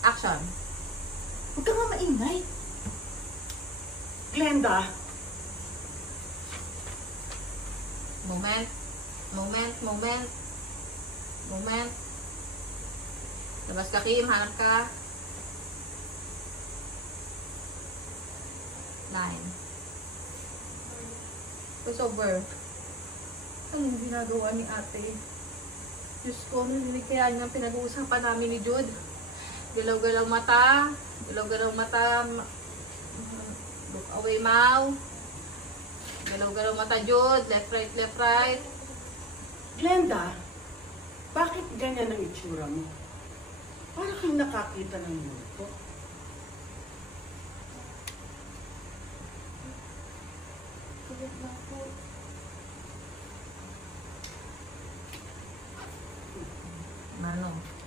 Action. Huwag ka nga maingay. Glenda, Moment. Moment. Moment. Moment. Labas ka, Kim. Hanap ka. Line. It's over. anong ginagawa ni ate? Diyos ko, narinig kaya niyo ang pinag-uusapan namin ni Jude. Galaw-galaw mata. Galaw-galaw mata. Look away, mouth. Galaw-galaw mata, Jude. Left, right, left, right. Glenda, bakit ganyan ang itsura mo? Para kang nakakita ng multo. Manong.